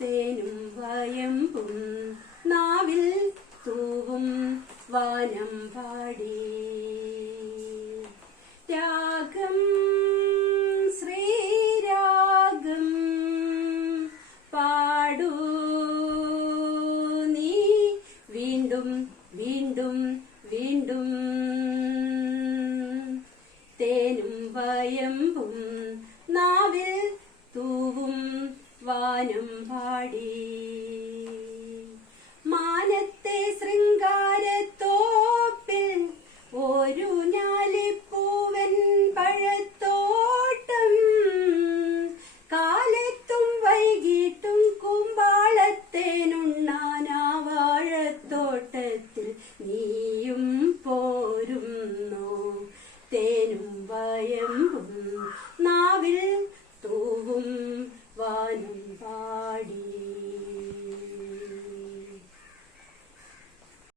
തേനും വയമ്പും നാവിൽ തൂവും വാനം പാടി. രാഗം ശ്രീരാഗം പാടൂ നീ വീണ്ടും വീണ്ടും വീണ്ടും. തേനും വയമ്പും നാവിൽ തൂവും വാനം പാടി. മാനത്തെ ശൃംഗാരത്തോപ്പിൽ ഒരു ഞാലിപ്പൂവൻ പഴത്തോട്ടം. കാലത്തും വൈകിട്ടും കുമ്പാളത്തേനുണ്ണാനാ വാഴത്തോട്ടത്തിൽ നീയും പോരുന്നു. തേനും വയമ്പും നാവിൽ തൂവും വാനം പാടി.